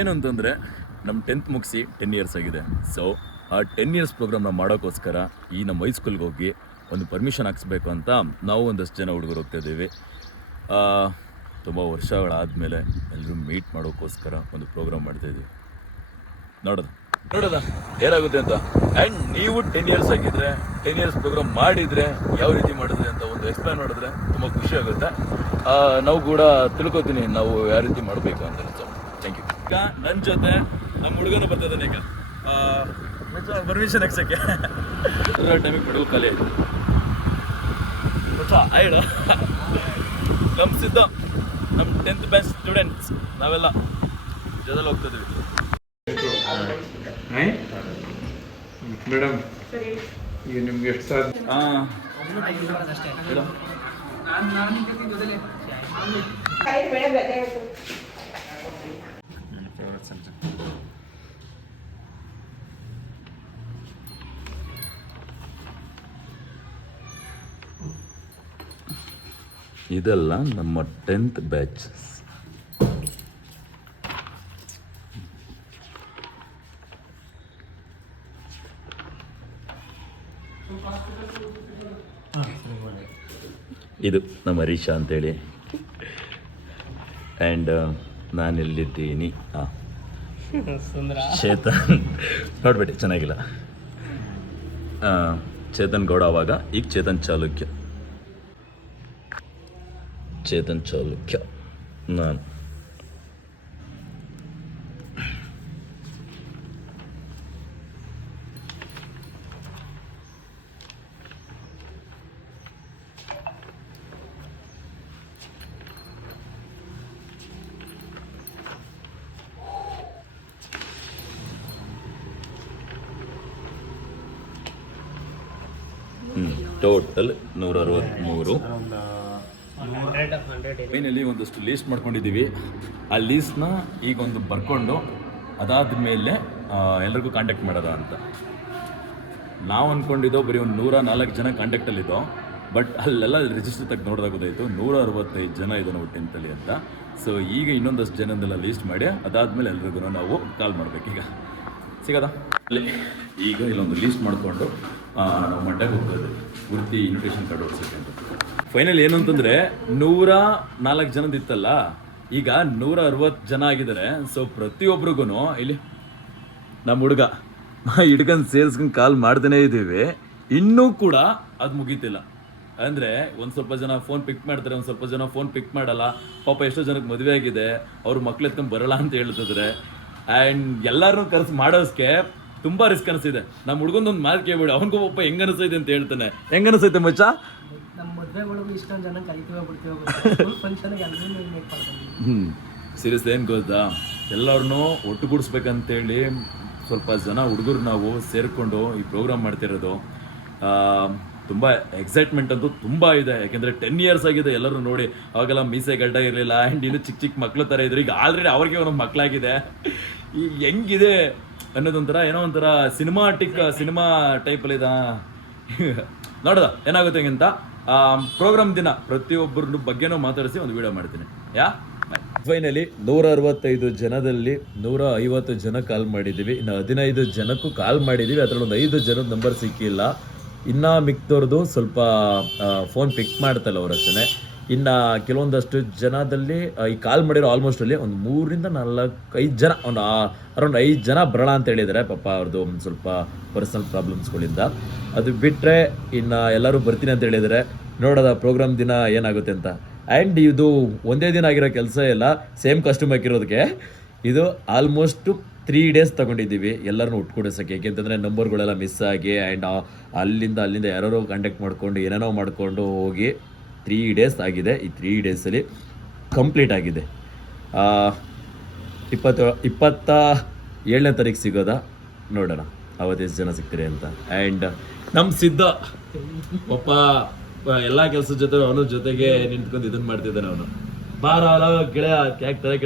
ಏನು ಅಂತಂದರೆ ನಮ್ಮ 10th ಮುಗಿಸಿ 10 ಇಯರ್ಸ್ ಆಗಿದೆ. ಸೊ ಆ 10 ಇಯರ್ಸ್ ಪ್ರೋಗ್ರಾಮ್ನ ಮಾಡೋಕ್ಕೋಸ್ಕರ ಈ ನಮ್ಮ ಹೈಸ್ಕೂಲ್ಗೆ ಹೋಗಿ ಒಂದು ಪರ್ಮಿಷನ್ ಹಾಕ್ಸ್ಬೇಕು ಅಂತ ನಾವು ಒಂದಷ್ಟು ಜನ ಹುಡುಗರು ಹೋಗ್ತಾ ಇದ್ದೀವಿ. ತುಂಬ ವರ್ಷಗಳಾದಮೇಲೆ ಎಲ್ಲರೂ ಮೀಟ್ ಮಾಡೋಕ್ಕೋಸ್ಕರ ಒಂದು ಪ್ರೋಗ್ರಾಮ್ ಮಾಡ್ತಾಯಿದ್ದೀವಿ. ನೋಡೋದ ಏನಾಗುತ್ತೆ ಅಂತ. ಆ್ಯಂಡ್ ನೀವು 10 ಇಯರ್ಸ್ ಆಗಿದ್ರೆ 10 ಇಯರ್ಸ್ ಪ್ರೋಗ್ರಾಮ್ ಮಾಡಿದರೆ ಯಾವ ರೀತಿ ಮಾಡಿದ್ರೆ ಅಂತ ಒಂದು ಎಕ್ಸ್ಪ್ಲೈನ್ ಮಾಡಿದ್ರೆ ತುಂಬ ಖುಷಿ ಆಗುತ್ತೆ. ನಾವು ಕೂಡ ತಿಳ್ಕೊತೀನಿ ನಾವು ಯಾವ ರೀತಿ ಮಾಡಬೇಕು ಅಂತ. So thank you. ಈಗ ನನ್ನ ಜೊತೆ ನಮ್ಮ ಹುಡುಗನ ಬರ್ತಿದ್ದಾನೆ. ಈಗ ಪರ್ಮಿಷನ್ ಹಾಕ್ಸೋಕ್ಕೆ ಟೈಮಿಗೆ ಬಿಡುವ ಕಲೆ ಆಯ್ಡು ನಮ್ಮ ಸಿದ್ಧ ನಮ್ಮ 10th ಬ್ಯಾಚ್ ಸ್ಟೂಡೆಂಟ್ಸ್ ನಾವೆಲ್ಲ ಜೊತೆಲಿ ಹೋಗ್ತಿದ್ದೀವಿ. ಮೇಡಮ್ ಈಗ ನಿಮ್ಗೆ ಎಷ್ಟು ಸಾಧ್ಯ? ಇದೆಲ್ಲ ನಮ್ಮ 10th ಬ್ಯಾಚ್. ಇದು ನಮ್ಮ ಹರೀಶ ಅಂತೇಳಿ. ಆ್ಯಂಡ್ ನಾನು ಎಲ್ಲಿದ್ದೀನಿ? ಚೇತನ್ ನೋಡ್ಬೇಡಿ ಚೆನ್ನಾಗಿಲ್ಲ. ಚೇತನ್ ಗೌಡ ಅವಾಗ, ಈಗ ಚೇತನ್ ಚಾಲುಕ್ಯ ನಾನು. ಟೋಟಲ್ 163. ಮೈನಲ್ಲಿ ಒಂದಷ್ಟು ಲೀಸ್ಟ್ ಮಾಡ್ಕೊಂಡಿದ್ದೀವಿ. ಆ ಲೀಸ್ಟ್ನ ಈಗ ಒಂದು ಬರ್ಕೊಂಡು ಅದಾದ ಮೇಲೆ ಎಲ್ರಿಗೂ ಕಾಂಟ್ಯಾಕ್ಟ್ ಮಾಡೋದ ಅಂತ ನಾವು ಅಂದ್ಕೊಂಡಿದ್ದೋ. ಬರೀ ಒಂದು 104 ಜನ ಕಾಂಟ್ಯಾಕ್ಟಲ್ಲಿದ್ದೋ. ಬಟ್ ಅಲ್ಲೆಲ್ಲ ರಿಜಿಸ್ಟರ್ ತೆಗೆದು ನೋಡಿದಾಗ ಗೊತ್ತಾಯಿತು 165 ಜನ ಇದೆ ನಾವು 10th ಅಂತ. ಸೊ ಈಗ ಇನ್ನೊಂದಷ್ಟು ಜನದೆಲ್ಲ ಲೀಸ್ಟ್ ಮಾಡಿ ಅದಾದಮೇಲೆ ಎಲ್ರಿಗೂ ನಾವು ಕಾಲ್ ಮಾಡಬೇಕು. ಈಗ ಸಿಗೋದಾ ಈಗ ಇಲ್ಲೊಂದು ಲೀಸ್ಟ್ ಮಾಡಿಕೊಂಡು ನಾವು ಮಂಡ್ಯಕ್ಕೆ ಹೋಗ್ತದೆ ಪೂರ್ತಿ ಇನ್ವಿಟೇಷನ್ ಕಾರ್ಡ್ ಓಡಿಸೋಕ್ಕೆ ಅಂತ. ಫೈನಲ್ ಏನು ಅಂತಂದರೆ 104 ಜನದಿತ್ತಲ್ಲ, ಈಗ 160 ಜನ ಆಗಿದ್ದಾರೆ. ಸೊ ಪ್ರತಿಯೊಬ್ರಿಗೂ ಇಲ್ಲಿ ನಮ್ಮ ಹುಡುಗ ಹಿಡ್ಕೊಂಡು ಸೇರಿಸ್ಕೊಂಡು ಕಾಲ್ ಮಾಡ್ತಾನೇ ಇದ್ದೀವಿ. ಇನ್ನೂ ಕೂಡ ಅದು ಮುಗೀತಿಲ್ಲ. ಅಂದರೆ ಒಂದು ಸ್ವಲ್ಪ ಜನ ಫೋನ್ ಪಿಕ್ ಮಾಡ್ತಾರೆ, ಒಂದು ಸ್ವಲ್ಪ ಜನ ಫೋನ್ ಪಿಕ್ ಮಾಡಲ್ಲ. ಪಾಪ ಎಷ್ಟೋ ಜನಕ್ಕೆ ಮದುವೆ ಆಗಿದೆ, ಅವ್ರು ಮಕ್ಳು ಎತ್ಕೊಂಡು ಬರಲ್ಲ ಅಂತ ಹೇಳ್ತಿದ್ರೆ. ಆ್ಯಂಡ್ ಎಲ್ಲರನ್ನೂ ಕರೆಸಿ ಮಾಡೋದಕ್ಕೆ ತುಂಬ ರಿಸ್ಕ್ ಅನಿಸಿದೆ. ನಮ್ಮ ಹುಡುಗಂದೊಂದು ಮಾತು ಕೇಳ್ಬೇಡಿ, ಅವನಿಗೂ ಪಾಪ ಹೆಂಗೆ ಅನಿಸೈತೆ ಅಂತ ಹೇಳ್ತಾನೆ. ಹೆಂಗೆ ಅನಿಸೈತೆ ಮಚ್ಚ? ಸೀರಿಯಸ್ ಏನು ಗೊತ್ತಾ, ಎಲ್ಲರನ್ನೂ ಒಟ್ಟುಗೂಡಿಸ್ಬೇಕಂತೇಳಿ ಸ್ವಲ್ಪ ಜನ ಹುಡುಗರು ನಾವು ಸೇರಿಕೊಂಡು ಈ ಪ್ರೋಗ್ರಾಮ್ ಮಾಡ್ತಿರೋದು. ತುಂಬ ಎಕ್ಸೈಟ್ಮೆಂಟ್ ಅಂತೂ ತುಂಬ ಇದೆ. ಯಾಕೆಂದರೆ 10 ಇಯರ್ಸ್ ಆಗಿದೆ. ಎಲ್ಲರೂ ನೋಡಿ, ಅವಾಗೆಲ್ಲ ಮೀಸೆ ಗಡ್ಡ ಇರಲಿಲ್ಲ. ಆ್ಯಂಡ್ ಇನ್ನೂ ಚಿಕ್ಕ ಚಿಕ್ಕ ಮಕ್ಳು ಥರ ಇದ್ರು. ಈಗ ಆಲ್ರೆಡಿ ಅವ್ರಿಗೆ ಒಂದೊಂದು ಮಕ್ಕಳಾಗಿದೆ. ಈಗ ಹೆಂಗಿದೆ ಅನ್ನೋದೊಂಥರ ಏನೋ ಒಂಥರ ಸಿನಿಮಾ ಟೈಪಲ್ಲಿ ಇದೆ. ನೋಡೋದ ಏನಾಗುತ್ತೆ ಅಂತ. ಪ್ರೋಗ್ರಾಮ್ ದಿನ ಪ್ರತಿಯೊಬ್ಬರ ಬಗ್ಗೆನೂ ಮಾತಾಡಿಸಿ ಒಂದು ವಿಡಿಯೋ ಮಾಡ್ತೀನಿ. ಫೈನಲಿ 165 ಜನದಲ್ಲಿ 150 ಜನ ಕಾಲ್ ಮಾಡಿದ್ದೀವಿ. ಇನ್ನು 15 ಜನಕ್ಕೂ ಕಾಲ್ ಮಾಡಿದ್ದೀವಿ. ಅದರಲ್ಲಿ ಒಂದು 5 ಜನದ ನಂಬರ್ ಸಿಕ್ಕಿಲ್ಲ. ಇನ್ನು ಮಿಕ್ದವ್ರದ್ದು ಸ್ವಲ್ಪ ಫೋನ್ ಪಿಕ್ ಮಾಡ್ತಲ್ಲ ಅವರಷ್ಟೇ. ಇನ್ನು ಕೆಲವೊಂದಷ್ಟು ಜನದಲ್ಲಿ ಈ ಕಾಲ್ ಮಾಡಿರೋ ಆಲ್ಮೋಸ್ಟ್ ಅಲ್ಲಿ ಒಂದು 3 ರಿಂದ 4-5 ಜನ, ಒಂದು ಅರೌಂಡ್ 5 ಜನ ಬರೋಣ ಅಂತ ಹೇಳಿದ್ದಾರೆ. ಪಾಪ ಅವ್ರದ್ದು ಒಂದು ಸ್ವಲ್ಪ ಪರ್ಸನಲ್ ಪ್ರಾಬ್ಲಮ್ಸ್ಗಳಿಂದ. ಅದು ಬಿಟ್ಟರೆ ಇನ್ನು ಎಲ್ಲರೂ ಬರ್ತೀನಿ ಅಂತ ಹೇಳಿದರೆ. ನೋಡೋದ ಪ್ರೋಗ್ರಾಮ್ ದಿನ ಏನಾಗುತ್ತೆ ಅಂತ. ಆ್ಯಂಡ್ ಇದು ಒಂದೇ ದಿನ ಆಗಿರೋ ಕೆಲಸ ಇಲ್ಲ, ಸೇಮ್ ಕಾಸ್ಟ್ಯೂಮ್ ಹಾಕಿರೋದಕ್ಕೆ. ಇದು ಆಲ್ಮೋಸ್ಟು 3 days ತೊಗೊಂಡಿದ್ದೀವಿ ಎಲ್ಲರನ್ನೂ ಒಟ್ಟುಗೂಡಿಸೋಕ್ಕೆ. ಏಕೆಂತಂದರೆ ನಂಬರ್ಗಳೆಲ್ಲ ಮಿಸ್ ಆಗಿ ಆ್ಯಂಡ್ ಅಲ್ಲಿಂದ ಯಾರೋ ಕಾಂಟ್ಯಾಕ್ಟ್ ಮಾಡಿಕೊಂಡು ಏನೇನೋ ಮಾಡಿಕೊಂಡು ಹೋಗಿ 3 days ಆಗಿದೆ. ಈ 3 daysಲ್ಲಿ ಕಂಪ್ಲೀಟ್ ಆಗಿದೆ. 27ನೇ ತಾರೀಕು ಸಿಗೋದಾ ನೋಡೋಣ, ಅವತ್ತೆಷ್ಟು ಜನ ಸಿಗ್ತಾರೆ ಅಂತ. ಆ್ಯಂಡ್ ನಮ್ಮ ಸಿದ್ಧ ಪಾಪ ಎಲ್ಲ ಕೆಲಸದ ಜೊತೆ ಅವನ ಜೊತೆಗೆ ನಿಂತ್ಕೊಂಡು ಇದನ್ನು ಮಾಡ್ತಿದ್ದಾನೆ. ಅವನು ಬಾರ ಗೆಳೆಯ ಯಾಕೆ ತಲೆ ಕೆಡಿಸ್